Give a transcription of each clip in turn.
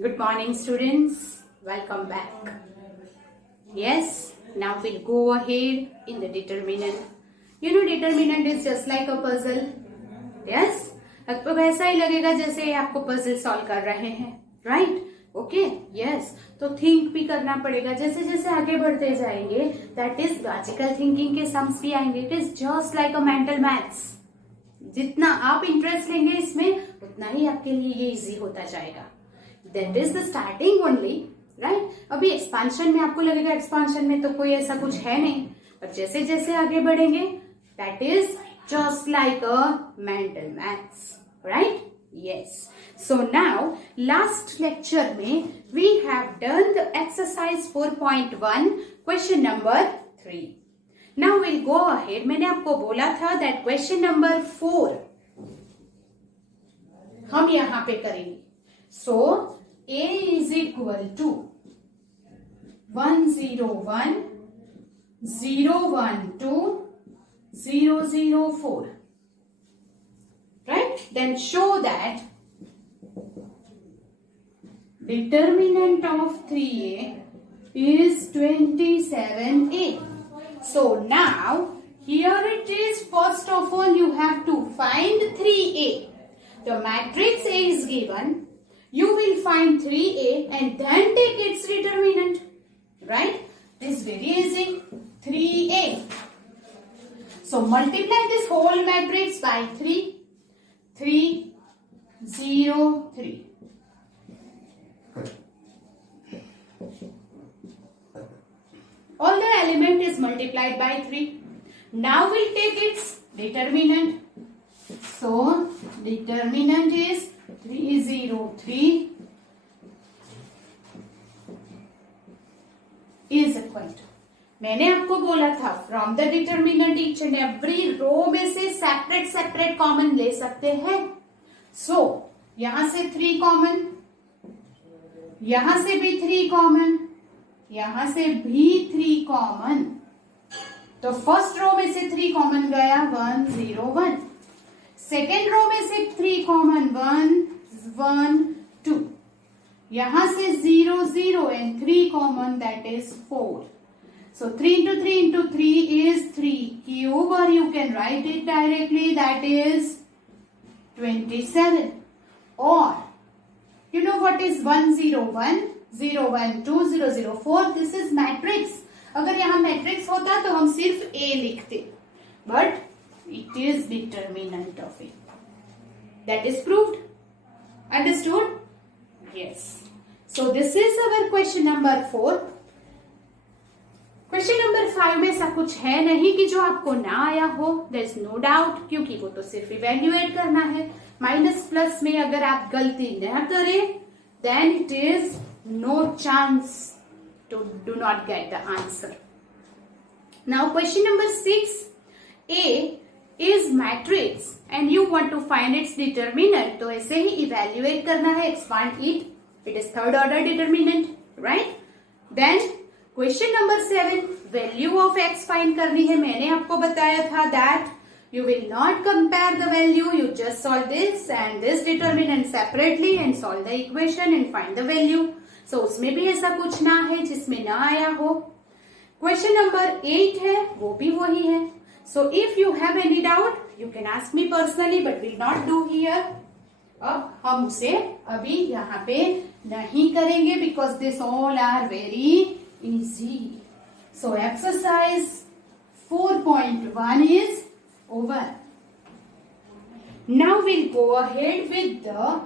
Good morning, students. Welcome back. Yes, now we'll go ahead in the determinant. You know, determinant is just like a puzzle. Yes, आपको वैसा ही लगेगा जैसे आपको puzzle solve कर रहे हैं, राइट? Okay, yes. तो थिंक भी करना पड़ेगा. जैसे जैसे आगे बढ़ते जाएंगे, दैट इज लॉजिकल थिंकिंग के सम्स भी आएंगे. It is just like a mental maths. जितना आप इंटरेस्ट लेंगे इसमें, उतना ही आपके लिए ये इजी होता जाएगा. That is the starting only, right? अभी एक्सपांशन में आपको लगेगा एक्सपांशन में तो कोई ऐसा कुछ है नहीं, पर जैसे जैसे आगे बढ़ेंगे, that is just like a mental maths, right? Yes. So now last lecture में we have done the exercise 4.1 question number 3. Now will go ahead. मैंने आपको बोला था दैट क्वेश्चन नंबर 4 हम यहां पे करेंगे. सो A is equal to 101 012 004, right? Then show that determinant of 3A is 27A. So now here it is, first of all you have to find 3A. The matrix A is given. You will find 3A and then take its determinant, right? This is very easy. 3A. So multiply this whole matrix by 3. 3, 0, 3. All the element is multiplied by 3. Now we'll take its determinant. So determinant is 303 is equal to, मैंने आपको बोला था from the determinant each and every row में से separate separate common ले सकते हैं. सो यहां से 3 कॉमन, यहां से भी 3 कॉमन, यहां से भी 3 कॉमन. तो फर्स्ट रो में से 3 कॉमन गया 101. सेकेंड रो में से 3 कॉमन 1 1 2. यहां से 0 0 एंड 3 कॉमन, दैट इज 4. सो 3 into 3 into 3 is 3 cube, or you can write it directly, that is 27. Or you know what is 101 012 004? This is matrix. अगर यहाँ मैट्रिक्स होता तो हम सिर्फ A लिखते, but it is determinant of it. That is proved. Understood? Yes. So this is our question number 4. Question number 5 में ऐसा कुछ है नहीं कि जो आपको ना आया हो. There is no doubt, क्योंकि वो तो सिर्फ इवेल्युएट करना है. माइनस प्लस में अगर आप गलती न करें, then it is no chance to do not get the answer. Now question number 6. A is matrix and you want to find its determinant. तो ऐसे ही इवेल्युएट करना है, expand it. It is third order determinant, right? Then question number 7, value of x find करनी है. मैंने आपको बताया था that you will not compare the value, you just solve this and this determinant separately and solve the equation and find the value. So उसमें भी ऐसा कुछ ना है जिसमें ना आया हो. Question number 8 है, वो भी वही है. So if you have any doubt, you can ask me personally, but we'll not do here. अब हम उसे अभी यहाँ पे नहीं करेंगे because this all are very easy. So exercise 4.1 is over. Now we'll go ahead with the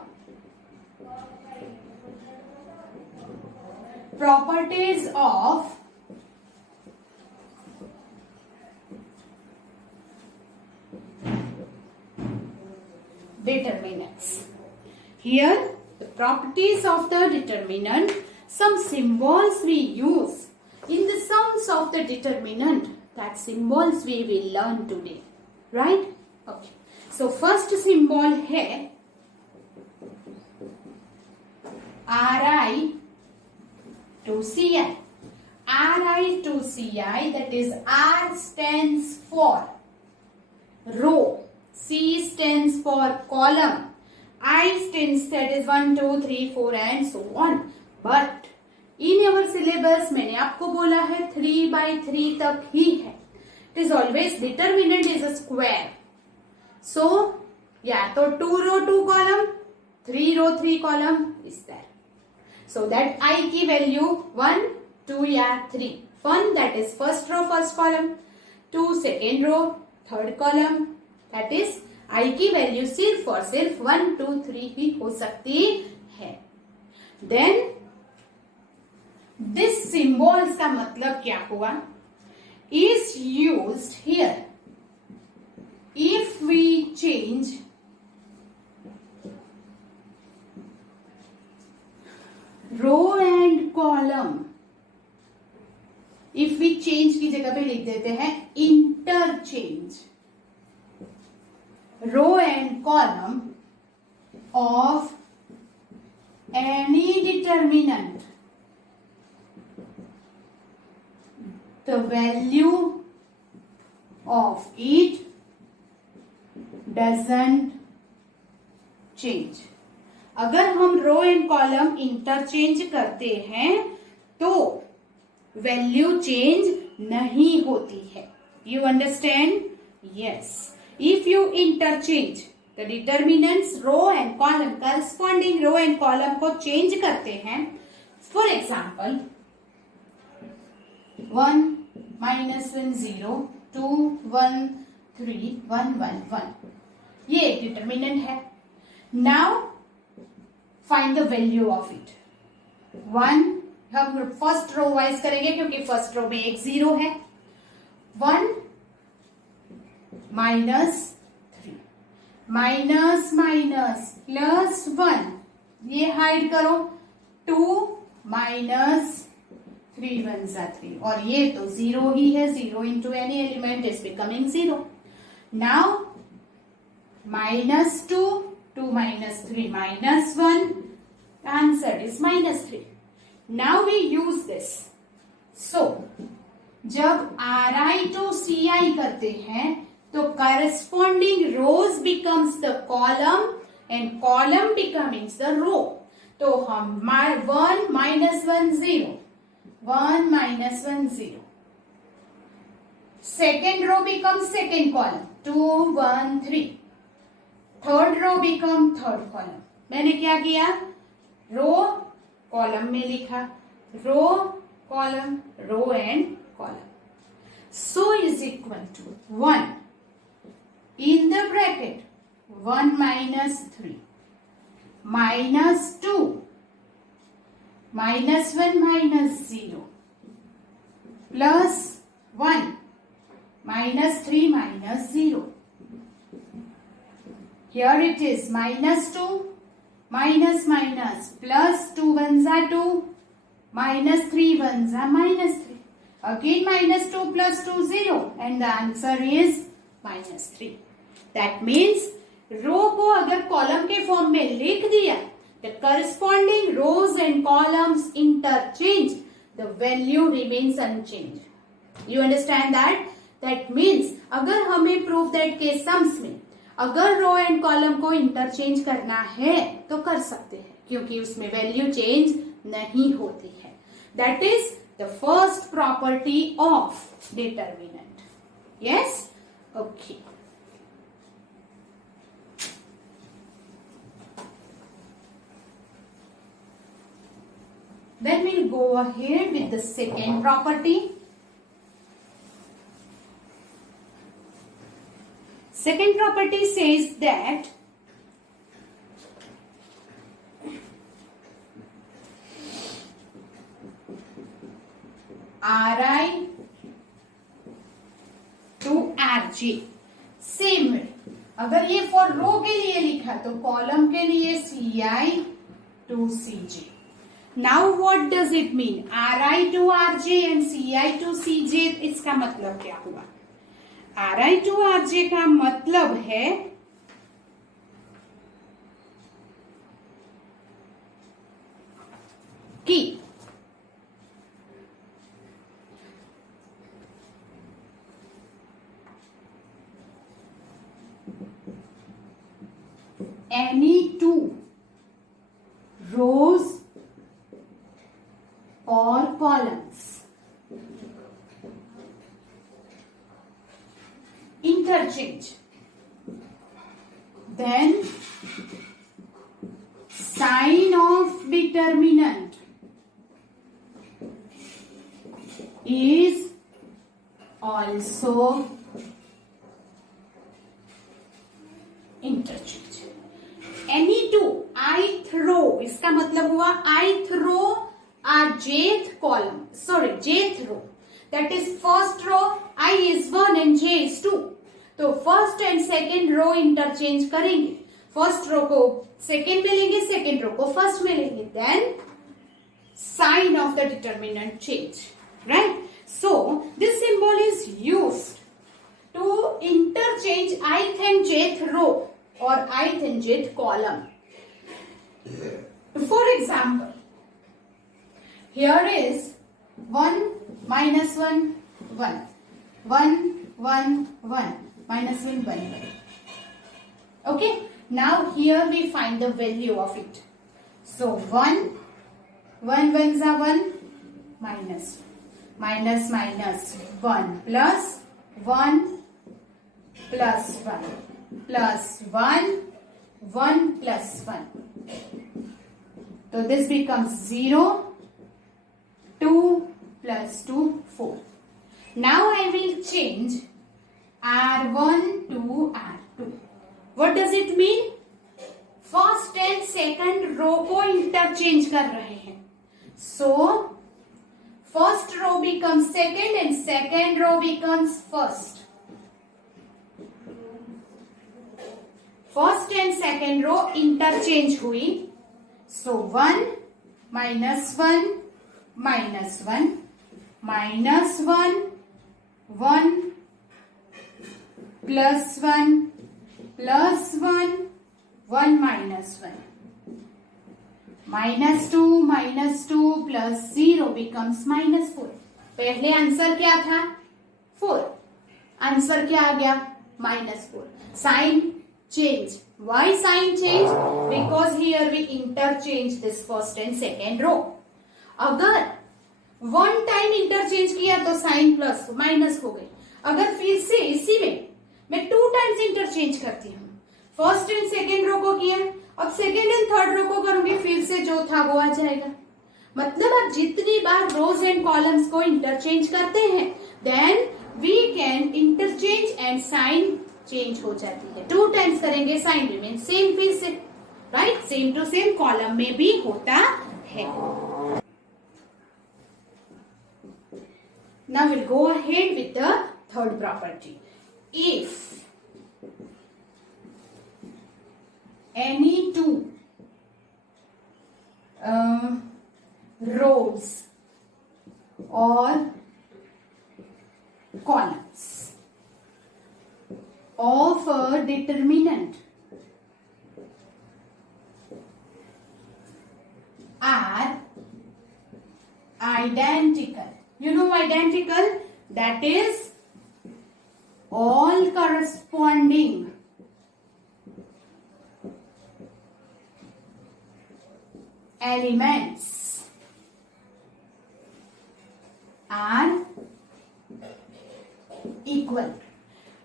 properties of determinants. Here the properties of the determinant, some symbols we use in the sums of the determinant. That symbols we will learn today, right? Okay. So first symbol है Ri to Ci. Ri to Ci, that is R stands for row, C stands for column, I instead is 1, 2, 3, 4 and so on. But in our syllabus मैंने आपको बोला है 3/3 तक ही है. It is always determinant is a square. So या तो 2 row 2 column, 3 row 3 column is there. So that I की value 1, 2 या 3. 1 that is first row first column, 2 second row third column. That is I की वैल्यू सिर्फ और सिर्फ 1, 2, 3 ही हो सकती है. Then this symbols का मतलब क्या हुआ? Is used here if we change row and column. If we change की जगह पे लिख देते हैं interchange row and column of any determinant, the value of it doesn't change. अगर हम रो एंड कॉलम इंटरचेंज करते हैं तो वैल्यू चेंज नहीं होती है. You understand? Yes. If you interchange the determinants row and column, corresponding row and column को change करते हैं. For example, 1 -1 0 2 1 3 1 1 1 ये एक determinant है. Now find the value of it. 1 हम फर्स्ट रो वाइज करेंगे क्योंकि फर्स्ट रो में एक 0 है. 1 -3 माइनस माइनस प्लस 1 ये हाइड करो. 2 -3 1 3 और ये तो 0 ही है. 0 into any element is becoming 0. Now -2 2 -3 -1 answer is -3. Now we use this. So जब Ri to Ci करते हैं तो corresponding rows becomes the column and column becomes the row. तो हम 1 -1 0 1 -1 0. Second row becomes second column 2 1 3. Third row become third column. मैंने क्या किया? रो column में लिखा. Row column row and column. So is equal to 1 in the bracket 1 -3 -2 -1 -0 plus 1 -3 -0. Here it is -2 minus minus plus 2 ones are 2 minus 3 ones are -3. Again -2 plus 2 0 and the answer is -3. That means रो को अगर कॉलम के फॉर्म में लिख दिया, the corresponding rows and columns interchange, the value remains unchanged. You understand that? That means अगर हमें prove that के sums में अगर रो एंड कॉलम को इंटरचेंज करना है तो कर सकते हैं क्योंकि उसमें वैल्यू चेंज नहीं होती है. That is the first property of determinant. Yes? Okay. Then we'll go ahead with the second property. Second property says that Ri to Rj same है. अगर ये फॉर रो के लिए लिखा तो कॉलम के लिए Ci to Cj. Now what does it mean? Ri to Rj and Ci to Cj. इसका मतलब क्या हुआ? Ri to Rj का मतलब है कि any two rows or columns interchange, then sign of determinant is also interchange. Any two, ith row, इसका मतलब हुआ ith row or jth column, sorry jth row, that is first row I is 1 and j is 2. तो first and second row interchange करेंगे, first row को second में लेंगे, second row को first में लेंगे, then sign of the determinant change, right? So this symbol is used to interchange ith and jth row or ith and jth column. For example, here is 1 minus 1 1 1 1 1 minus 1 1 1. Okay, now here we find the value of it. So 1 1 ones are 1, minus minus minus 1 plus 1 plus 1 plus 1 1 plus 1. So this becomes 0, 2 plus 2 4. Now I will change R1 to R2. What does it mean? First and second row को interchange कर रहे हैं. So first row becomes second and second row becomes first. First and second row interchange हुई. So 1 minus 1 minus 1 minus 1 1 plus 1 plus 1 1 minus 1 minus 2 plus 0 becomes minus 4. पहले आंसर क्या था? 4. आंसर क्या आ गया? minus 4. Sign change. Why sign change? Because here we interchange this first and second row. अगर one time interchange किया तो sign plus minus हो गई. अगर फिर से इसी में मैं 2 टाइम्स इंटरचेंज करती हूँ, फर्स्ट एंड सेकेंड रो को किया, अब सेकेंड एंड थर्ड रो को करूंगी, फिर से जो था वो आ जाएगा. मतलब आप जितनी बार रोज एंड कॉलम्स को इंटरचेंज करते हैं, then we can interchange and sign change हो जाती है. 2 टाइम्स करेंगे, साइन रिमेन सेम, फिर से right same to same column में भी होता है. Now we'll go ahead with the third property. If any two rows or columns of a determinant are identical. You know identical, that is all corresponding elements are equal.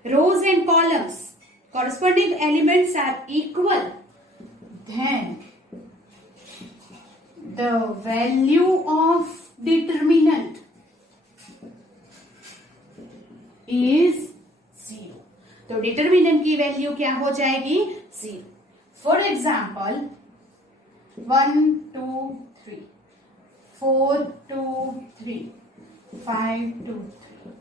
Rows and columns, corresponding elements are equal, then the value of determinant is 0. तो डिटर्मिनेंट की वैल्यू क्या हो जाएगी? 0. For example 1 2 3 4 2 3 5 2 3.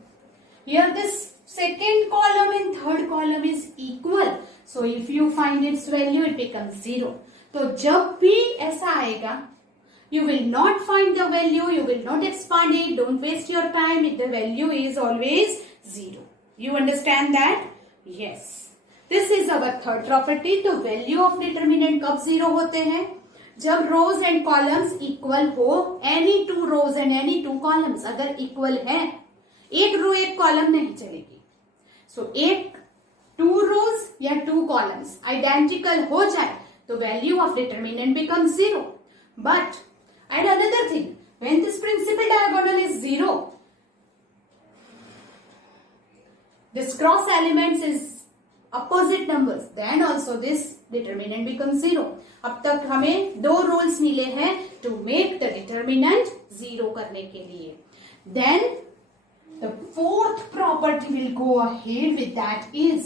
Here this second column and third column is equal. So if you find its value, it becomes 0. तो जब भी ऐसा आएगा, you will not find the value, you will not expand it, don't waste your time. The value is always 0. You understand that? Yes. This is our third property. तो value of determinant कब 0 होते हैं? जब rows and columns equal हो. Any two rows and any two columns अगर equal है, एक रो एक कॉलम नहीं चलेगी. So एक 2 rows या 2 columns identical हो जाए तो value of determinant becomes 0. But and another thing, when this principle diagonal is 0, this cross elements is opposite numbers, then also this determinant becomes 0. अब तक हमें दो रूल्स मिले हैं टू मेक द डिटर्मिनेंट 0 करने के लिए. Then the fourth property will go ahead with that is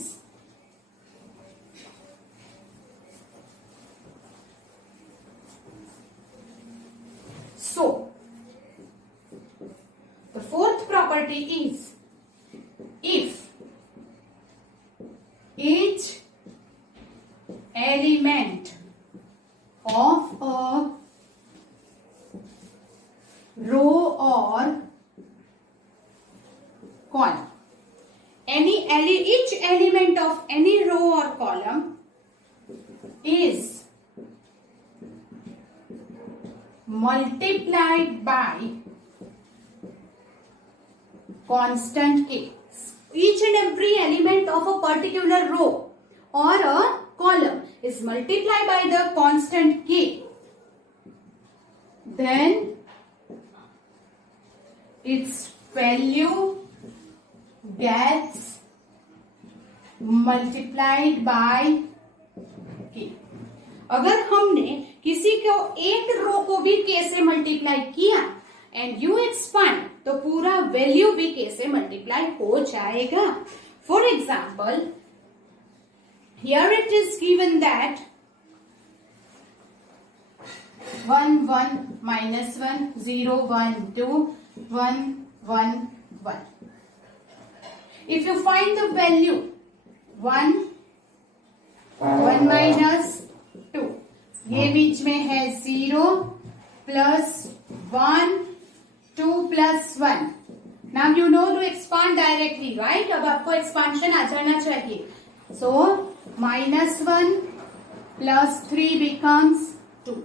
so the fourth property is if each element of a row or column, each element of any row or column is multiplied by constant k. Each and every element of a particular row or a column is multiplied by the constant k, then its value gets multiplied by k. अगर हमने किसी को एक रो को भी k से multiply किया and you expand, तो पूरा वैल्यू भी k से मल्टीप्लाई हो जाएगा. For example, here it is given that 1 1 minus 1 0 1 2 1 1 1. If you find the value 1 1 minus 2, ये बीच में है 0 प्लस 1 2 plus 1. Now you know to expand directly, right? अब आपको expansion आ जाना चाहिए. So -1 plus 3 becomes 2.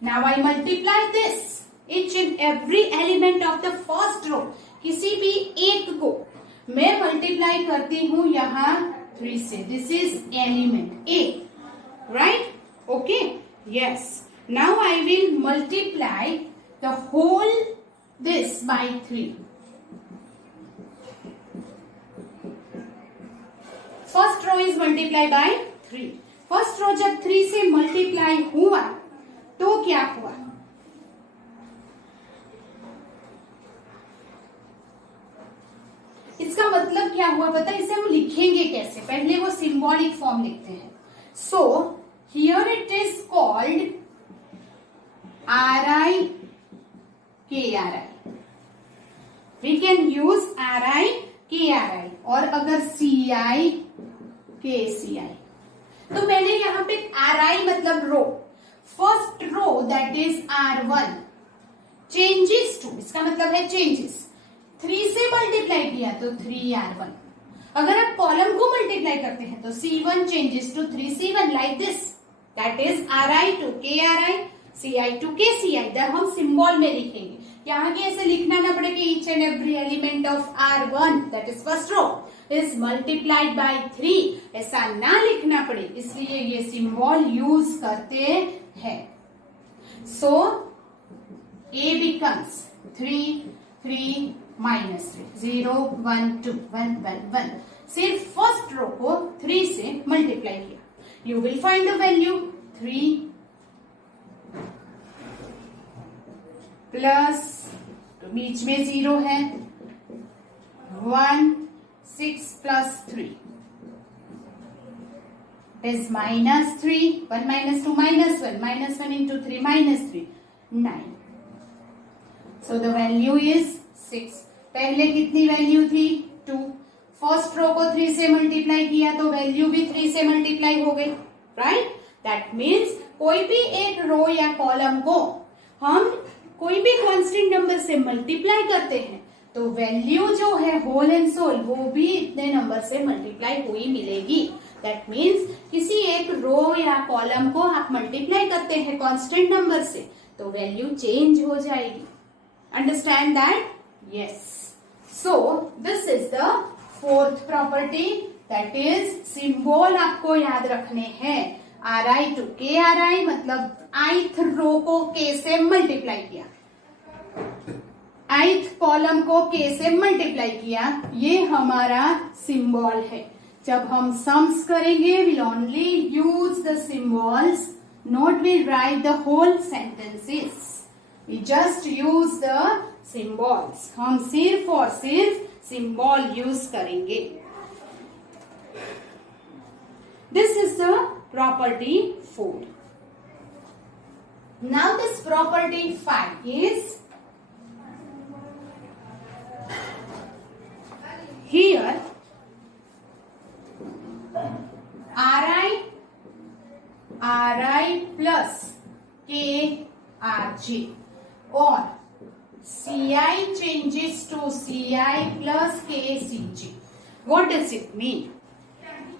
Now I multiply this each and every element of the first row. किसी भी एक को मैं multiply करती हूँ यहाँ 3 से. This is element A, right? Okay? Yes. Now I will multiply the whole this by 3. First row is multiplied by 3. First row जब 3 से multiply हुआ तो क्या हुआ? इसका मतलब क्या हुआ पता है? इसे हम लिखेंगे कैसे? पहले वो सिंबॉलिक फॉर्म लिखते हैं. So here it is called Ri KRI. We can use Ri KRI और अगर CI KCI. तो मैंने यहाँ पे Ri मतलब row, first row that is R1 changes to, इसका मतलब है चेंजेस. 3 से मल्टीप्लाई किया तो 3R1. अगर आप कॉलम को मल्टीप्लाई करते हैं तो C1 changes to 3C1 like this. That is Ri to KRI, CI to KCI. इधर हम सिंबल में लिखेंगे. यहाँ के ऐसे लिखना ना पड़े कि each and every element of R1 that is first row is multiplied by 3. ऐसा ना लिखना पड़े, इसलिए ये सिंबल यूज करते हैं. So A becomes 3 3 minus 3 0 1 2 1 1 1. सिर्फ फर्स्ट रो को 3 से मल्टीप्लाई किया. You will find the value 3 प्लस बीच में 0 है 1 6 plus 3 is minus 3. 1 minus 2 minus 1. Minus 1 into 3 minus 3 9. So the value is 6. पहले कितनी वैल्यू थी? 2. फर्स्ट रो को 3 से मल्टीप्लाई किया तो वैल्यू भी 3 से मल्टीप्लाई हो गई, राइट? दैट मीन्स कोई भी एक रो या कॉलम को हम कोई भी कांस्टेंट नंबर से मल्टीप्लाई करते हैं तो वैल्यू जो है होल एंड सोल वो भी इतने नंबर से मल्टीप्लाई हुई मिलेगी. दैट मीन्स किसी एक रो या कॉलम को आप मल्टीप्लाई करते हैं कांस्टेंट नंबर से तो वैल्यू चेंज हो जाएगी. Understand that? Yes. So this is the fourth property, that is symbol आपको याद रखने हैं. RI to KRI मतलब ith रो को K से मल्टीप्लाई किया, ith कॉलम को K से मल्टीप्लाई किया, ये हमारा सिंबल है. जब हम सम्स करेंगे we'll only use the symbols, not we write the whole sentences. We just use the symbols. हम सिर्फ और सिर्फ सिंबल यूज करेंगे. This is the property 4. Now this property 5 is here RI plus KRJ or CI changes to CI plus KCG. What does it mean?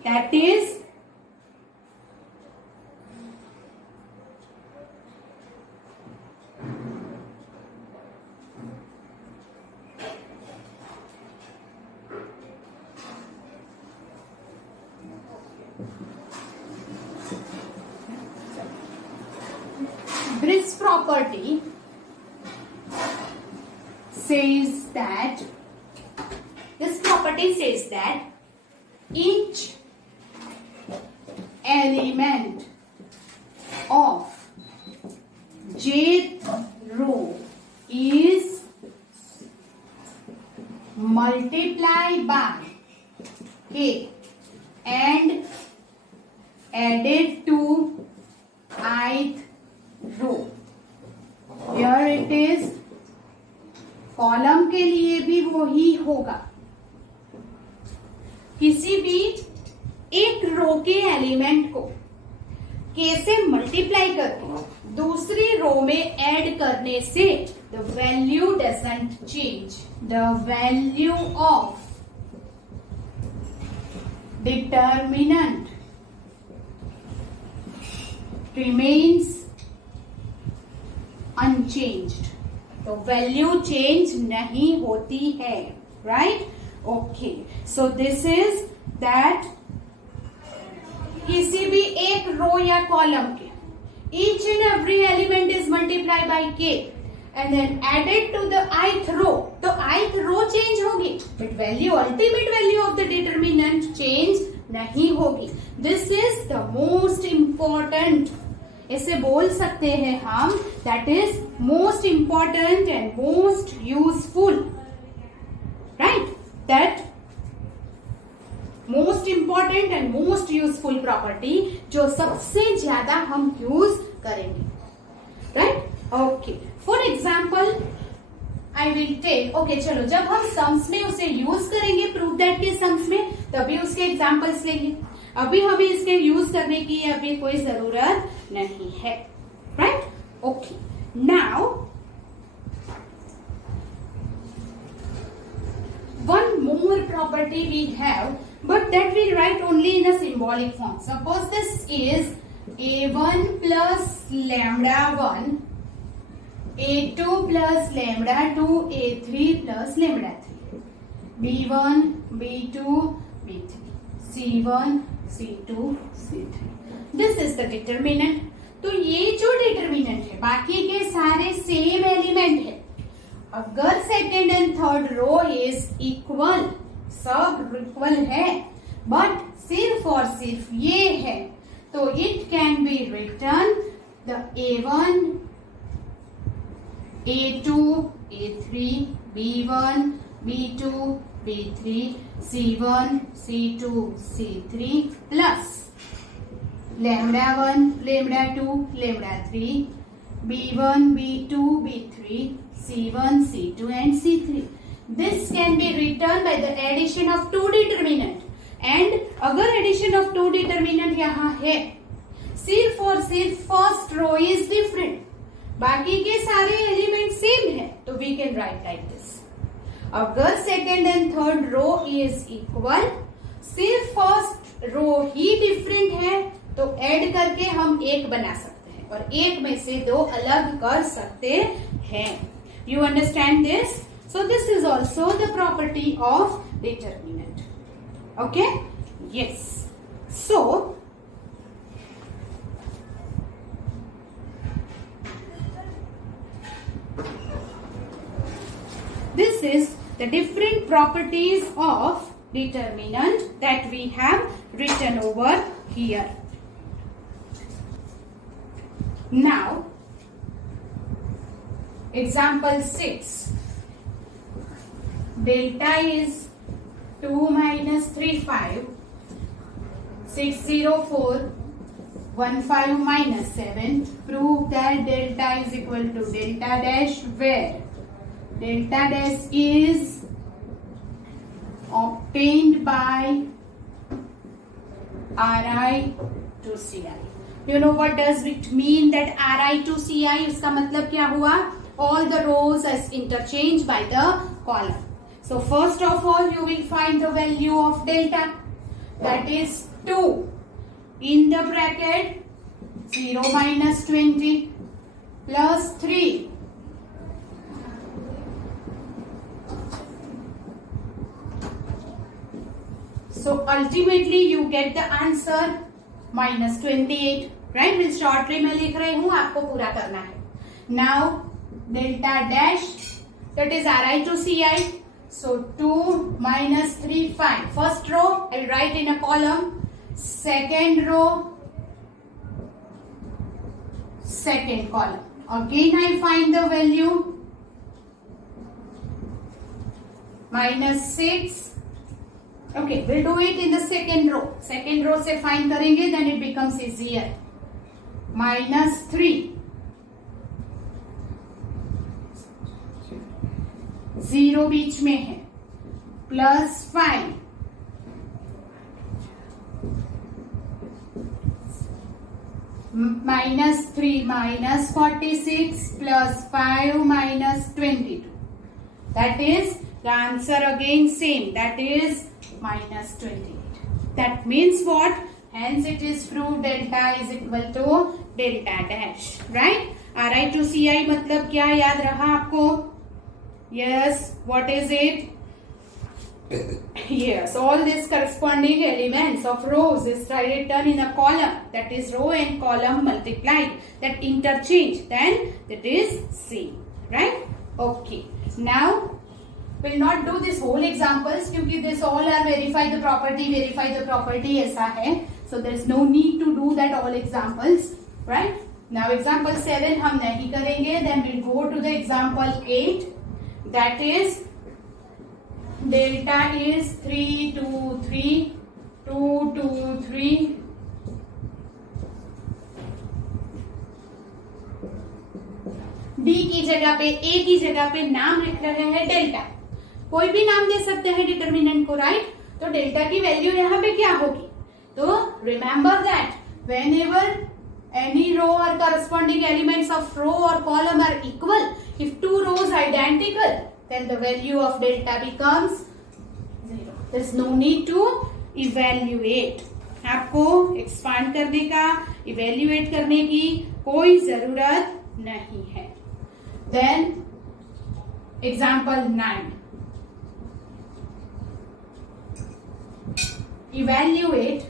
That is this property says that each element of jth row is multiplied by K and added to ith row. Here it is, column के लिए भी वो ही होगा. किसी भी एक रो के एलिमेंट को K से मल्टीप्लाई करके दूसरी रो में ऐड करने से the value doesn't change. The value of determinant remains unchanged. तो वैल्यू चेंज नहीं होती है. Right? Okay, so this is that किसी भी एक रो या कॉलम के each and every element is multiplied by K and then added to the ith row. तो ith row चेंज होगी but value, ultimate value of the determinant change नहीं होगी. This is the most important, इसे बोल सकते हैं हम, that is most important and most useful. Right? That most important and most useful property जो सबसे ज्यादा हम यूज करेंगे. Right? Okay. For example, I will take, okay, चलो जब हम सम्स में उसे यूज करेंगे प्रूव दैट के सम्स में, तभी उसके एग्जाम्पल्स लेंगे. अभी हमें इसके यूज करने की अभी कोई जरूरत नहीं है. Right? Okay. Now one more property we have, but that we write only in a symbolic form. Suppose this is a1 plus lambda 1, a2 plus lambda 2, a3 plus lambda 3, b1, b2, b3, c1, c2, c3. This is the determinant. तो ये जो डिटर्मिनेंट है बाकी के सारे same element है. अगर second and third row is equal, सब इक्वल है, बट सिर्फ और सिर्फ ये है, तो it can be return the a1, a2, a3, b1, b2, b3, c1, c2, c3 plus lambda 1, lambda 2, lambda 3, b1, b2, b3, c1, c2 and c3. This can be written by the addition of two determinant. And अगर addition of two determinant यहाँ है, सिर्फ और सिर्फ first row is different, बाकी के सारे element same है, तो we can write like this. अगर second and third row is equal, सिर्फ फर्स्ट रो ही डिफरेंट है, तो ऐड करके हम एक बना सकते हैं और एक में से दो अलग कर सकते हैं. You understand this? So this is also the property of determinant. Okay? Yes. So this is the different properties of determinant that we have written over here. Now, example 6. Delta is 2 minus 3, 5. 604 15 minus 7. Prove that delta is equal to delta dash, where delta dash is obtained by Ri to Ci. You know what does it mean that Ri to Ci? उसका मतलब क्या हुआ? All the rows as interchanged by the column. So first of all, you will find the value of delta, that is 2 in the bracket 0 minus 20 plus 3 so ultimately you get the answer minus 28, right? With shortly मैं लिख रही हूँ, आपको पूरा करना है. Now delta dash, that is Ri to Ci. So 2 minus 3, 5. First row I'll write in a column. Second row, second column. Again I find the value minus 6. Okay, we'll do it in the second row. Second row से find करेंगे, then it becomes easier. Minus 3. 0 बीच में है. Plus 5. Minus 3 minus 46 plus 5 minus 22. That is the answer again same. That is minus 28. That means what? Hence it is proved delta is equal to delta dash. Right? Ri to Ci मतलब क्या याद रहा आपको? Yes. What is it? Yes, all these corresponding elements of rows is written in a column, that is row and column multiplied, that interchange, then that is same, right? Okay, now we'll not do this whole examples क्योंकि this all are verify the property ऐसा है, so there is no need to do that all examples, right? Now example 7 हम नहीं करेंगे, then we'll go to the example 8, that is delta is 3 2 3 2 2 3 D की जगह पे A की जगह पे नाम लिख रहे हैं डेल्टा. कोई भी नाम दे सकते हैं डिटर्मिनेंट को, राइट? तो डेल्टा की वैल्यू यहाँ पे क्या होगी? तो remember that whenever any row or corresponding elements of row or column are equal, if two rows identical, then the value of delta becomes 0. There is no need to evaluate. आपको expand करने का, evaluate करने की कोई जरूरत नहीं है. Then example 9. Evaluate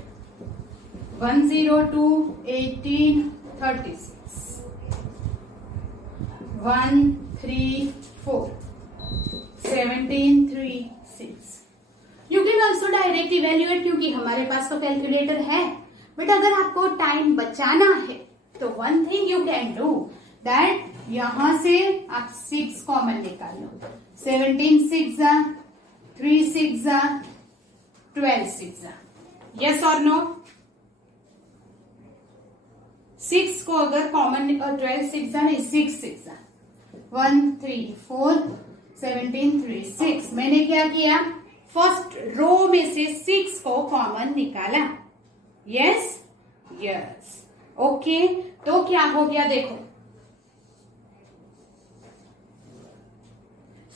102 18 36 1 3 4 17 3 6. You can also direct evaluate क्योंकि हमारे पास तो कैलकुलेटर है. बट अगर आपको टाइम बचाना है तो one thing you can do that यहां से आप 6 कॉमन निकाल लो. 17 6 3 6 12 6. यस और नो? 6 को अगर कॉमन 12 6 नहीं 6 6 1 3 4 17 3 6. मैंने क्या किया? फर्स्ट रो में से 6 को कॉमन निकाला. Yes yes. ओके, तो क्या हो गया देखो.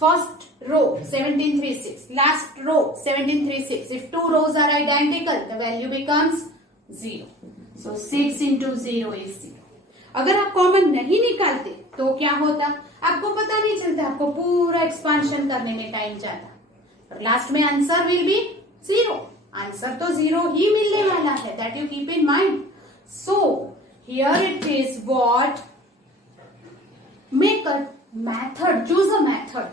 First row 17 3 6, last row 17 3 6. If two rows are identical, the value becomes 0. So 6 into 0 is 0. अगर आप कॉमन नहीं निकालते तो क्या होता? आपको पता नहीं चलता, आपको पूरा एक्सपांशन करने में टाइम जाता. पर लास्ट में आंसर विल बी 0. आंसर तो 0 ही मिलने वाला है. That you keep in mind. So here it is what, make a method, choose a method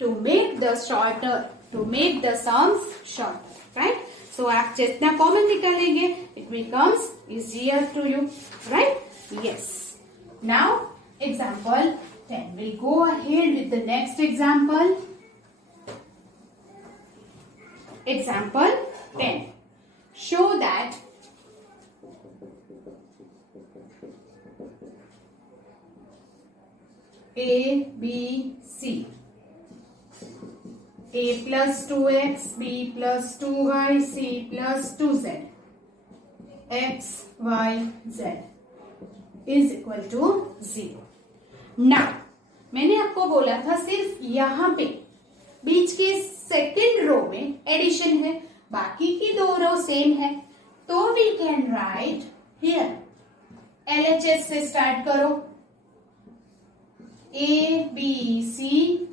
to make the sums shorter, right? So आप जितना कॉमन निकालेंगे it becomes easier to you, right? Yes. Now example 10. We'll go ahead with the next example. Example 10. Show that A, B, C. A plus 2x, B plus 2y, C plus 2z. X, y, z is equal to 0. Now, मैंने आपको बोला था सिर्फ यहाँ पे बीच के second row में एडिशन है, बाकी की दो रो सेम है, तो we can write here LHS से स्टार्ट करो. A, B, C.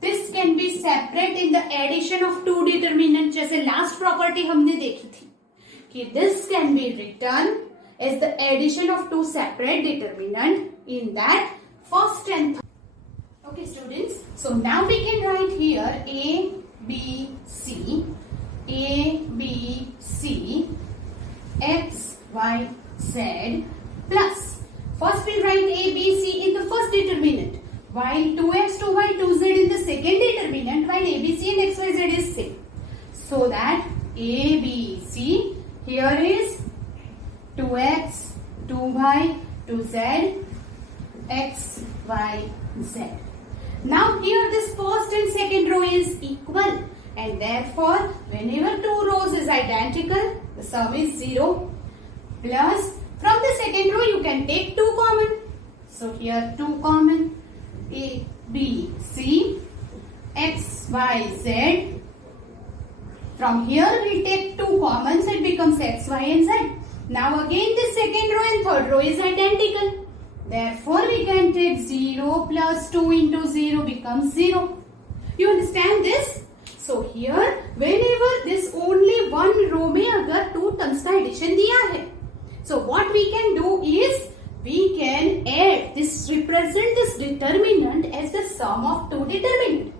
This can be separate in the addition of two determinant. जैसे लास्ट प्रॉपर्टी हमने देखी थी कि this can be written as the addition of two separate determinant in that first and third. Okay, students. So now we can write here A, B, C. A, B, C, X, Y, Z plus. First we write A, B, C in the first determinant, while 2x, 2y, 2z in the second determinant, while A, B, C and X, Y, Z is same. So that A, B, C here is 2x, 2y, 2z, X, Y, Z. Now here this first and second row is equal. And therefore, whenever two rows is identical, the sum is 0. Plus, from the second row, you can take 2 common. So, here 2 common. A, B, C, X, Y, Z. From here, we take 2 commons. It becomes X, Y, and Z. Now, again, the second row and third row is identical. Therefore, we can take 0 plus 2 into 0 becomes 0. You understand this? So here whenever this only one row में अगर two terms का addition दिया है, so what we can do is we can add this, represent this determinant as the sum of two determinant,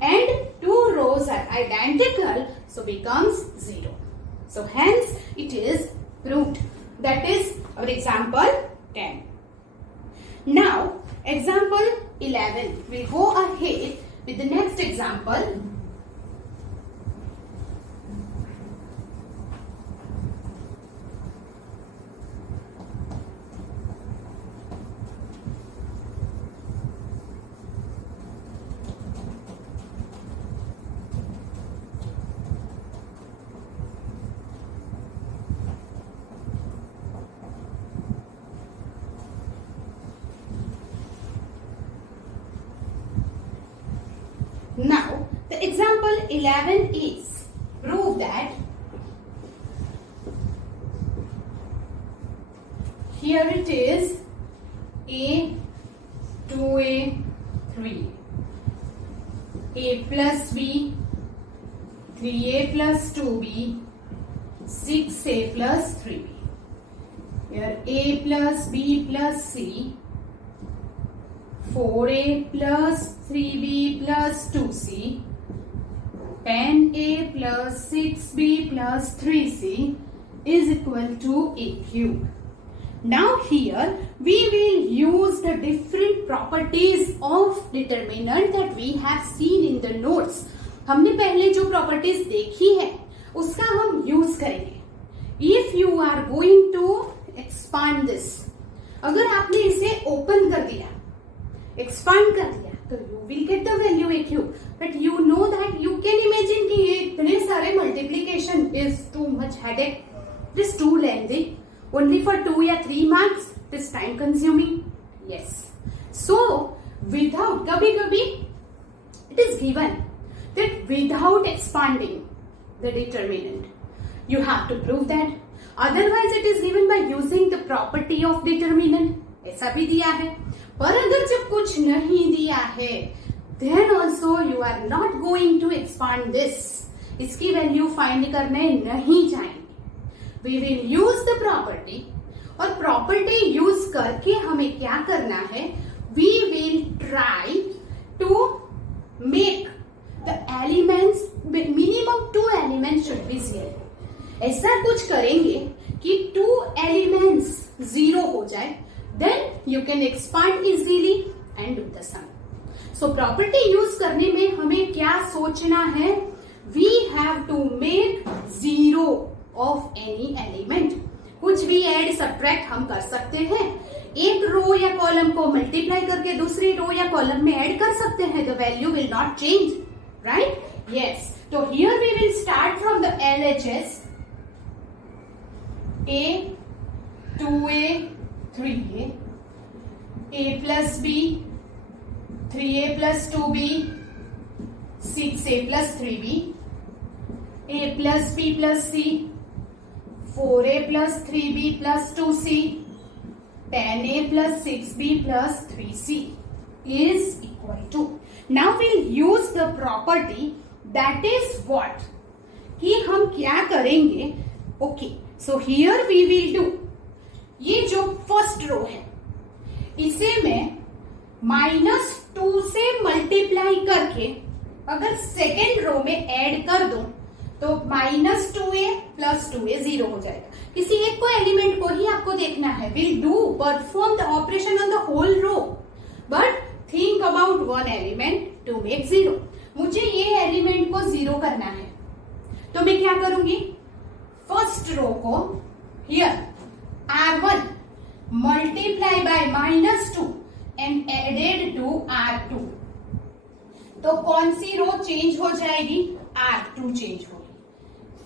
and two rows are identical, so becomes 0. So hence it is proved. That is our example 10. Now example 11. We'll go ahead with the next example. Now, the example 11 is prove that here it is A, 2A, 3. A plus B, 3A plus 2B, 6A plus 3B. Here A plus B plus C, 4A plus 3B plus 2C, 10A plus 6B plus 3C is equal to A cube. Now here we will use the different properties of determinant that we have seen in the notes. हमने पहले जो properties देखी है उसका हम use करेंगे. If you are going to expand this, अगर आपने इसे open कर दिया, expand कर दिया, तो you will get the value A cube. But you know that you can imagine कि ये इतने सारे multiplication is too much headache. It is too lengthy. Only for 2 या 3 marks, it is time consuming. Yes. So, without, कभी-कभी it is given that without expanding the determinant, you have to prove that. Otherwise, it is given by using the property of determinant. ऐसा भी दिया है. पर अगर जब कुछ नहीं दिया है, then also you are not going to expand this. इसकी value find करने नहीं जाएंगे. We will use the property और प्रॉपर्टी यूज करके हमें क्या करना है, we will try to make the elements, minimum 2 elements should be 0। ऐसा कुछ करेंगे कि 2 एलिमेंट्स 0 हो जाए, then you can expand easily and do the sum. So property use करने में हमें क्या सोचना है, we have to make 0 of any element. कुछ भी ऐड सब्ट्रैक्ट हम कर सकते हैं, एक रो या कॉलम को मल्टीप्लाई करके दूसरी रो या कॉलम में ऐड कर सकते हैं, the value will not change, right? Yes, तो here we will start from the LHS, a 2a 3a, a plus b 3a plus 2b 6a plus 3b, a plus b plus c 4a plus 3b plus 2c, 10a plus 6b plus 3c is equal to, now we'll use the property that is what, कि हम क्या करेंगे, okay, so here we will do, ये जो first row है इसे मैं -2 से मल्टीप्लाई करके अगर सेकेंड रो में ऐड कर दूं तो -2a plus 2a 0 हो जाएगा। किसी एक को एलिमेंट को ही आपको देखना है, will do perform the operation on the whole row, but think about one element to make 0। मुझे ये एलिमेंट को 0 करना है, तो मैं क्या करूंगी, फर्स्ट रो को here R1 multiply by -2 and added to R2, तो कौन सी रो चेंज हो जाएगी, R2 चेंज होगी।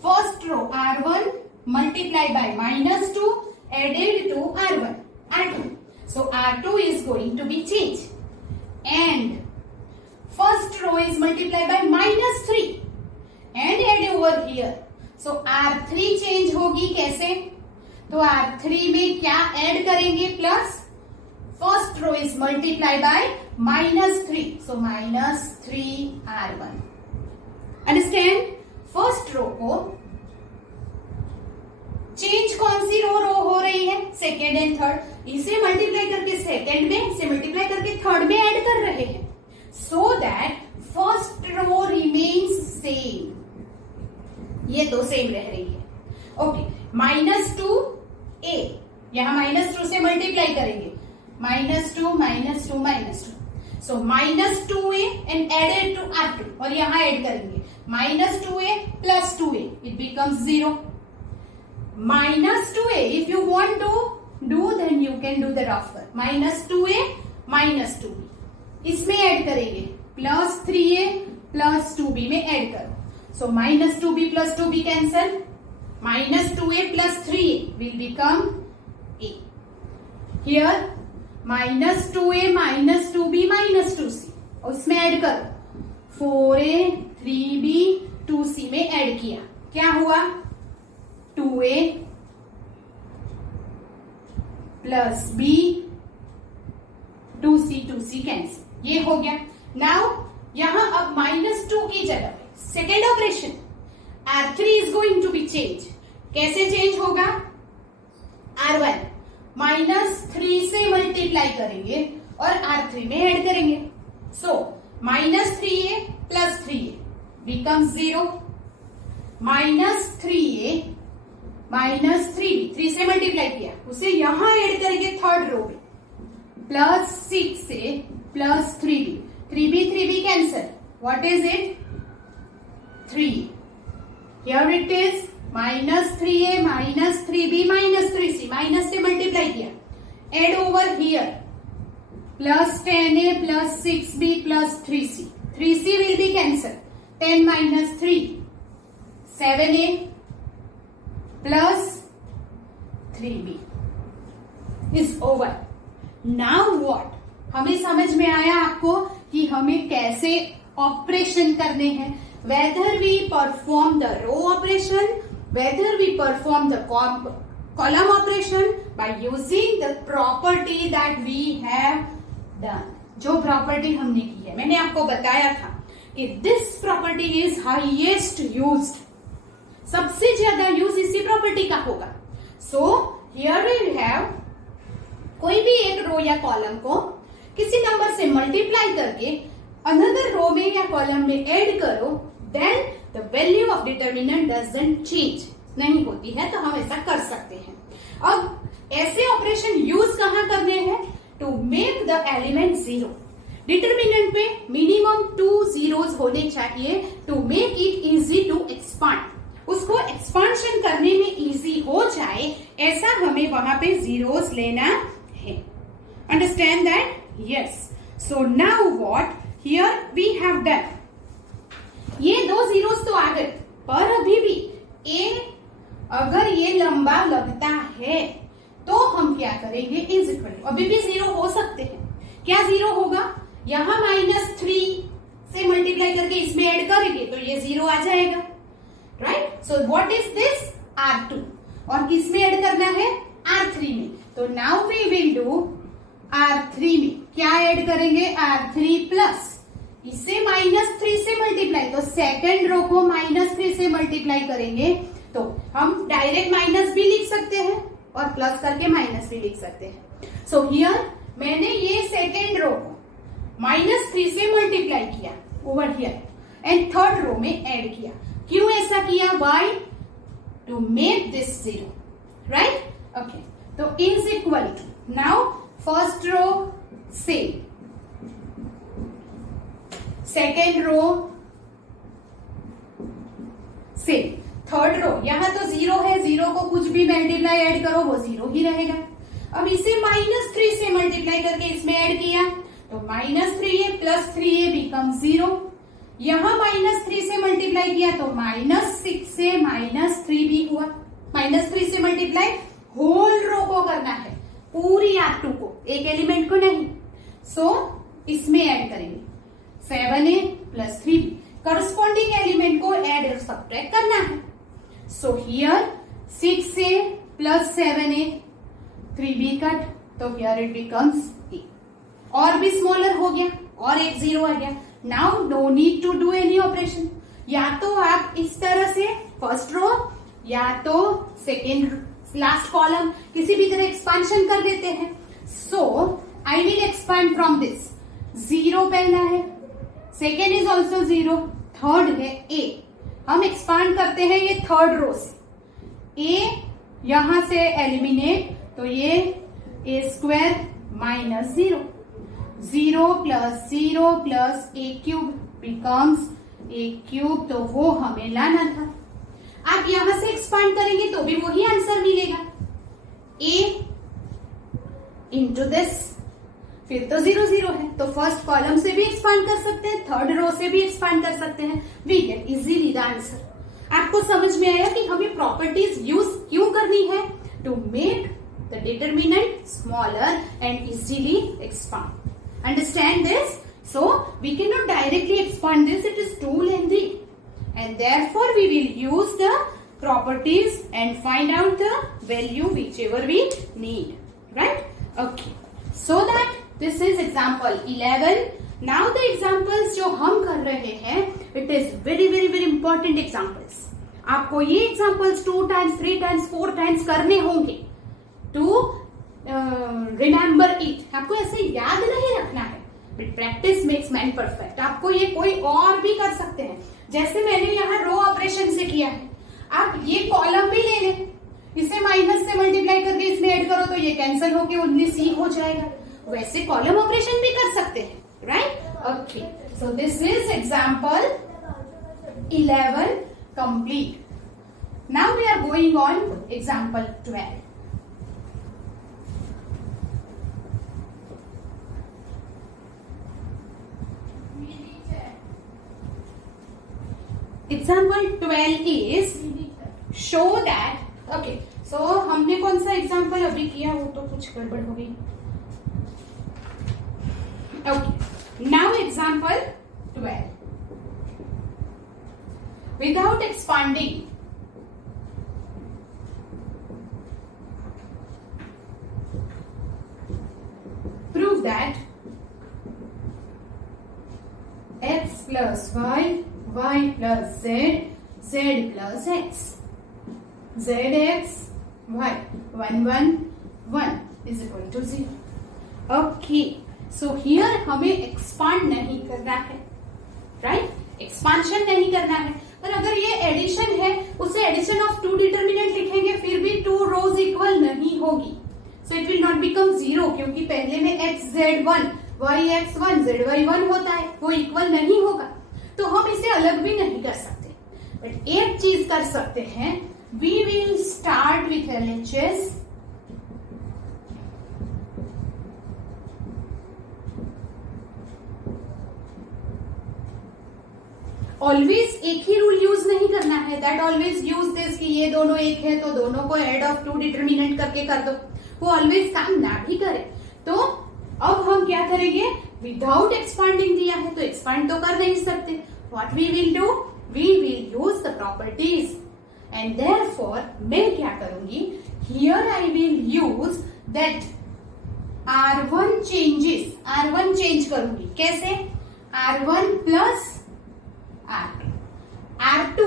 First row R1 multiply by -2 added to R2, so R2 is going to be changed, and first row is multiplied by -3 and add over here, so R3 change होगी। कैसे, तो R3 में क्या add करेंगे, plus first row is multiply by -3, so -3R1। Understand, first row को change कौन सी row हो रही है, सेकेंड एंड थर्ड, इसे मल्टीप्लाई करके सेकेंड में, इसे मल्टीप्लाई करके थर्ड में ऐड कर रहे हैं, so that first row remains same, ये दो सेम रह रही है। ओके, -2a, यहां -2 से मल्टीप्लाई करेंगे, -2 -2 -2, सो -2a and added to R2, और यहां ऐड करेंगे -2a plus 2a, it becomes 0. -2a, if you want to do then you can do the rough work, -2a -2b, इसमें ऐड करेंगे +3a plus 2b में ऐड करो, so -2b plus 2b cancel, -2a plus 3a will become a, here -2a -2b -2c, उसमें ऐड करो 4a 3b 2c में add किया, क्या हुआ, 2a plus b 2c cancel, ये हो गया। नाउ यहां अब -2 की जगह second operation R3 is going to be change, कैसे चेंज होगा, R1 -3 से मल्टीप्लाई करेंगे और R3 में ऐड करेंगे, सो -3a plus 3a becomes 0, -3a -3b, 3 से मल्टीप्लाई किया, उसे यहां ऐड करेंगे थर्ड रो में, +6a plus 3b, 3b cancel, what is it, 3, here it is -3a -3b -3c, minus से मल्टीप्लाई किया, add over here +10a plus 6b plus 3c, 3c will be cancelled, 10 minus 3, 7a plus 3b is over. Now what? हमें समझ में आया आपको कि हमें कैसे ऑपरेशन करने हैं, whether we perform the row operation, whether we perform the column operation by using the property that we have done. जो प्रॉपर्टी हमने की है, मैंने आपको बताया था कि this property is highest used, सबसे ज्यादा यूज इसी प्रॉपर्टी का होगा। सो हियर वी हैव कोई भी एक रो या कॉलम को किसी नंबर से मल्टीप्लाई करके अनदर रो में या कॉलम में ऐड करो, then the value of determinant doesn't change, नहीं होती है, तो हम ऐसा कर सकते हैं। अब ऐसे ऑपरेशन यूज कहां करने हैं? To make the element zero. Determinant पे मिनिमम 2 zeros होने चाहिए to make it easy to expand. उसको एक्सपांशन करने में इजी हो जाए ऐसा हमें वहां पे जीरोस लेना है। Understand that? Yes. So now what here we have done, ये 2 zeros तो आ गए, पर अभी भी ए अगर ये लंबा लगता है तो हम क्या करेंगे? इज इक्वल टू, अभी भी जीरो हो सकते हैं। क्या जीरो होगा? यहां -3 से मल्टीप्लाई करके इसमें ऐड करेंगे तो ये जीरो आ जाएगा, right? So what is this? R2, और किसमें ऐड करना है? R3 में। तो now we will do R3 में क्या ऐड करेंगे? R3 प्लस, इसे -3 से मल्टीप्लाई, तो सेकेंड रो को -3 से मल्टीप्लाई करेंगे तो हम डायरेक्ट माइनस भी लिख सकते हैं और प्लस करके माइनस भी लिख सकते हैं। सो हियर मैंने ये सेकेंड रो को -3 से मल्टीप्लाई किया over here and third row में ऐड किया। क्यों ऐसा किया? Why? To make this zero, right? Okay, तो is equal to, now first row same, second row same, third row यहां तो जीरो है, जीरो को कुछ भी मल्टीप्लाई ऐड करो वो जीरो ही रहेगा। अब इसे -3 से मल्टीप्लाई करके इसमें ऐड किया तो -3a प्लस 3a बिकम 0। यहां -3 से मल्टीप्लाई किया तो -6 से -3 भी हुआ। -3 से मल्टीप्लाई होल रो को करना है, पूरी R2 को, एक एलिमेंट को नहीं। सो इसमें ऐड करेंगे 7a plus 3b, corresponding element को ऐड और सब्ट्रैक्ट करना है। So here 6a plus 7a, 3b cut, तो हियर इट बिकम्स a, और भी स्मॉलर हो गया और एक जीरो आ गया। Now no need to do any operation, या तो आप इस तरह से फर्स्ट रो या तो सेकेंड लास्ट कॉलम किसी भी तरह एक्सपांशन कर देते हैं। So I will expand from this, zero पहला है, second is also zero, third है a, हम एक्सपांड करते हैं ये थर्ड रो से। a यहां से एलिमिनेट, तो ये a² माइनस 0, 0 प्लस 0 plus a cube becomes a cube, तो वो हमें लाना था। आप यहां से एक्सपांड करेंगे तो भी वही आंसर मिलेगा, a इंटू दिस, फिर तो 0 0 है, तो फर्स्ट कॉलम से भी एक्सपांड कर सकते हैं, थर्ड रो से भी एक्सपांड कर सकते हैं, we get easily the answer. आपको समझ में आया कि हमें प्रॉपर्टीज यूज क्यों करनी है? To make the determinant smaller and easily expand. Understand this? So we can not directly expand this, it is too lengthy, and therefore we will use the properties and find out the value whichever we need, right? Okay, so that this is example 11. Now the examples जो हम कर रहे हैं, it is very very very important examples. आपको ये examples 2 times 3 times 4 times करने होंगे to remember it. आपको ऐसे याद नहीं रखना है, but practice makes man perfect. आपको ये कोई और भी कर सकते हैं, जैसे मैंने यहाँ रो ऑपरेशन से किया है, आप ये कॉलम भी ले लें, इसे माइनस से मल्टीप्लाई करके इसमें ऐड करो तो ये कैंसिल होके ओनली सी हो जाएगा, वैसे कॉलम ऑपरेशन भी कर सकते हैं, right? Okay, so this is example 11 complete. Now we are going on example 12. Example 12 is show that, okay, so हमने कौन सा एग्जाम्पल अभी किया, वो तो कुछ गड़बड़ हो गई. Okay, now example 12. Without expanding, prove that x plus y, y plus z, z plus x, zx y 1 1 1 is equal to 0. Okay, so here हमें एक्सपांड नहीं करना है, राइट? एक्सपांशन नहीं करना है। पर अगर ये एडिशन है, उसे एडिशन ऑफ टू डिटर्मिनेंट लिखेंगे, फिर भी टू रोज इक्वल नहीं होगी। So it will not become 0, क्योंकि पहले में x z1 y x1 z y1 होता है, वो इक्वल नहीं होगा। तो हम इसे अलग भी नहीं कर सकते। बट एक चीज कर सकते हैं, we will start with LHS always एक ही रूल यूज नहीं करना है, दैट ऑलवेज यूज दिस कि ये दोनों एक है तो दोनों को एड ऑफ टू डिटर्मिनेंट करके कर दो, वो ऑलवेज काम ना भी करे। तो अब हम क्या करेंगे, विदाउट एक्सपांडिंग दिया है तो एक्सपांड तो कर नहीं सकते। What we will do, we will use the properties and therefore मैं क्या करूंगी, here I will use that R1 changes, R1 change करूंगी। कैसे? R1 प्लस R2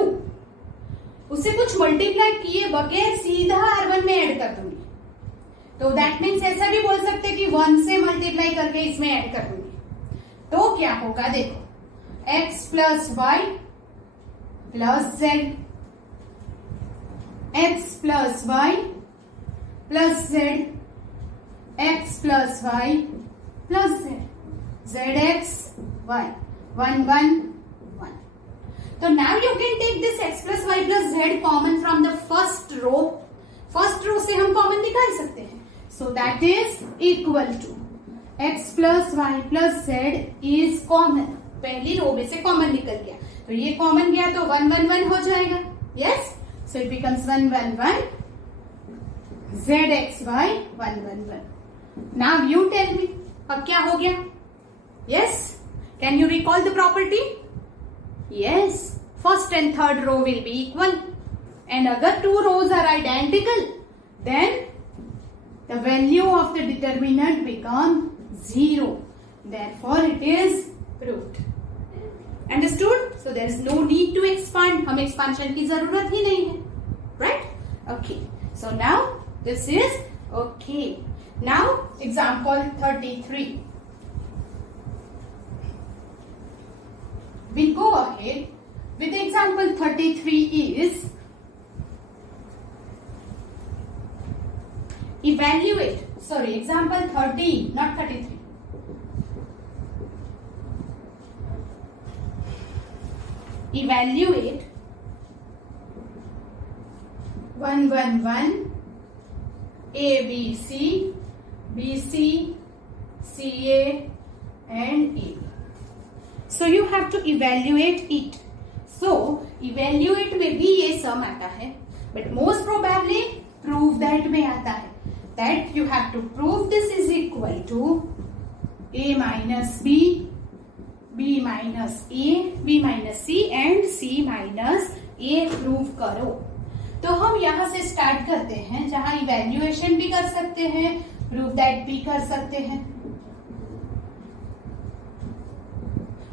उसे कुछ मल्टीप्लाई किए बगैर सीधा R1 में ऐड कर दूंगी। तो दैट मीन्स ऐसा भी बोल सकते कि 1 से मल्टीप्लाई करके इसमें ऐड कर दूंगी। तो क्या होगा, देखो, x plus y plus z, x plus y plus z, x plus y plus z, z x y 1 1 1। So now you can take this x plus y plus z common from the first row. First row से हम common निकाल सकते हैं. So that is equal to x plus y plus z is common. पहली रो में से common निकल गया, तो ये common गया तो 1 1 1 हो जाएगा. Yes, so it becomes 1 1 1 z x y 1 1 1. Now you tell me, अब क्या हो गया? Yes, can you recall the property? Yes, first and third row will be equal, and अगर two rows are identical, then the value of the determinant become 0. Therefore, it is proved. Understood? So there is no need to expand. हम expansion की जरूरत ही नहीं है, right? Okay. So now this is okay. Now example 33. We'll go ahead with example 33 is evaluate, sorry, example 13, not 33. Evaluate 1 1 1 A B C B C C A and A. So you have to evaluate it. So evaluate में भी ये sum आता है, but most probably prove that में आता है. That you have to prove this is equal to A minus B, B minus A, B minus C and C minus A prove करो. तो हम यहाँ से start करते हैं, जहाँ evaluation भी कर सकते हैं, prove that भी कर सकते हैं.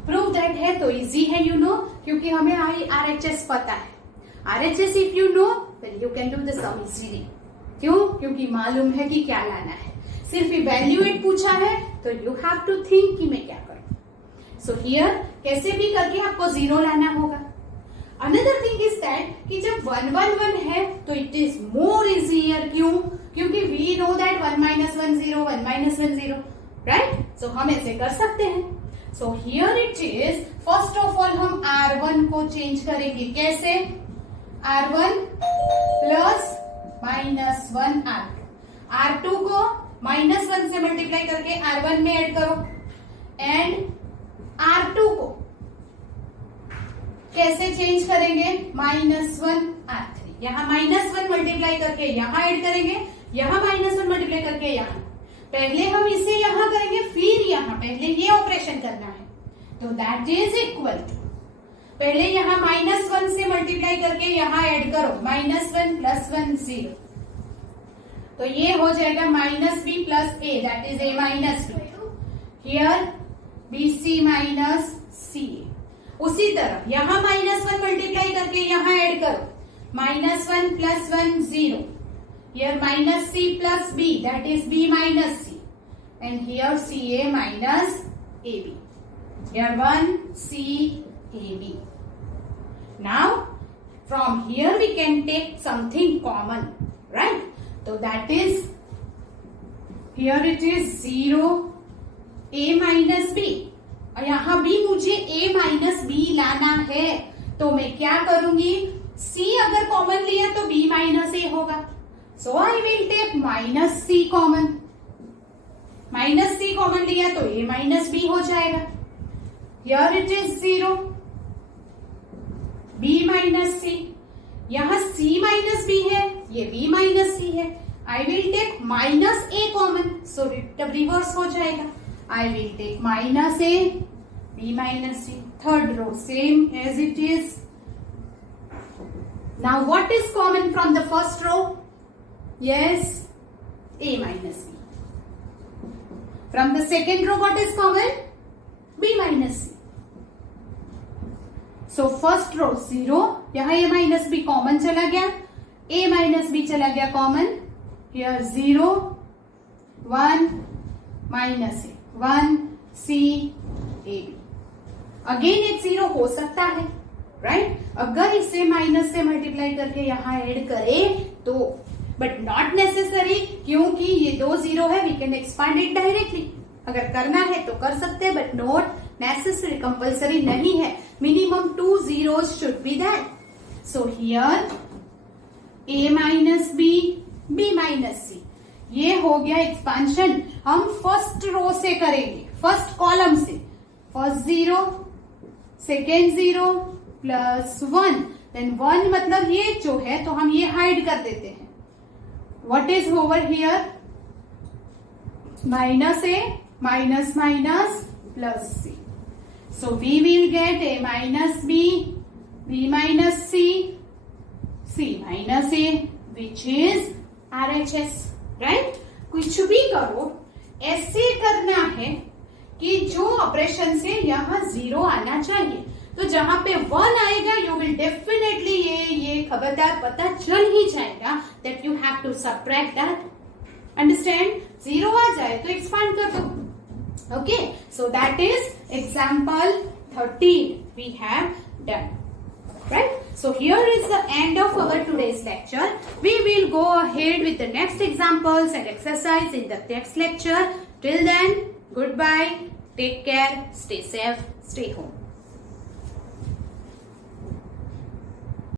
प्रूव दैट है तो इजी है, यू नो, क्योंकि हमें RHS पता है. RHS if you know then you can do the sum easily. क्यों? क्योंकि मालूम है कि क्या लाना है. सिर्फ इवैल्यूएट पूछा है तो यू हैव टू थिंक कि मैं क्या करूं. सो हियर कैसे भी करके आपको 0 लाना होगा. अनदर थिंग इज दैट कि जब 1 1 1 है तो इट इज मोर इजियर. क्यों? क्योंकि we know that 1 minus 1 0 1 minus 1 0, right? So हम ऐसे कर सकते हैं. So here it is, first of all हम R1 को चेंज करेंगे. कैसे? R1 plus minus 1 R2. R2 को माइनस 1 से मल्टीप्लाई करके R1 में ऐड करो, एंड R2 को कैसे चेंज करेंगे? माइनस 1 R3. यहाँ माइनस 1 मल्टीप्लाई करके यहाँ ऐड करेंगे, यहाँ माइनस 1 मल्टीप्लाई करके यहाँ. पहले हम इसे यहां करेंगे, फिर यहां, पहले ये ऑपरेशन करना है. तो दैट इज इक्वल टू, पहले यहां माइनस 1 से मल्टीप्लाई करके यहां ऐड करो, माइनस 1 प्लस 1 0. तो ये हो जाएगा minus B plus A, that is A minus B. Here B C minus C A. उसी तरह यहां माइनस 1 मल्टीप्लाई करके यहां ऐड करो, माइनस 1 प्लस 1 0. here minus C plus B, that is B minus C, and here CA minus AB. Here 1 CAB. Now from here we can take something common, right? So that is, here it is 0 A minus B, और यहाँ भी मुझे A minus B लाना है, तो मैं क्या करूंगी, C अगर कॉमन लिया तो B minus A होगा, so I will take minus C common. Minus C common लिया तो A minus B हो जाएगा. Here it is 0 B minus C, यहाँ C minus B है, ये B minus C है. I will take minus A common, so reverse हो जाएगा. I will take minus A B minus C. Third row same as it is. Now what is common from the first row? Yes, A minus B. From the second row what is common? B minus C. So first row 0, यहाँ A minus B common चला गया, A minus B चला गया common. Here 0 1 minus A, 1 C A B. Again एक 0 हो सकता है, राइट? अगर इसे माइनस से मल्टीप्लाई करके यहाँ ऐड करें तो, बट नॉट नेसेसरी, क्योंकि ये 2 0 है, we can expand it directly. अगर करना है तो कर सकते हैं, बट नॉट नेसेसरी, कंपल्सरी नहीं है. मिनिमम 2 zeros should be that. So here A minus B, B minus C, ये हो गया एक्सपांशन. हम फर्स्ट रो से करेंगे, फर्स्ट कॉलम से. फर्स्ट 0, सेकेंड 0 प्लस 1, देन 1 मतलब ये जो है, तो हम ये हाइड कर देते हैं. What is over here? Minus A minus minus plus C. So we will get A minus B, B minus C, C minus A, which is RHS, right? कुछ भी करो, ऐसे करना है कि जो ऑपरेशन से यहाँ 0 आना चाहिए. तो जहां पे 1 आएगा, यू विल डेफिनेटली ये खबरदार पता चल ही जाएगा that you have to subtract that. Understand? 0 आ जाए तो एक्सपांड कर दो. Okay, so that is example 13 we have done. Right? So here is the end of our today's lecture. We will go ahead with the next examples and exercise in the next lecture. Till then, goodbye. Take care. Stay safe. Stay home.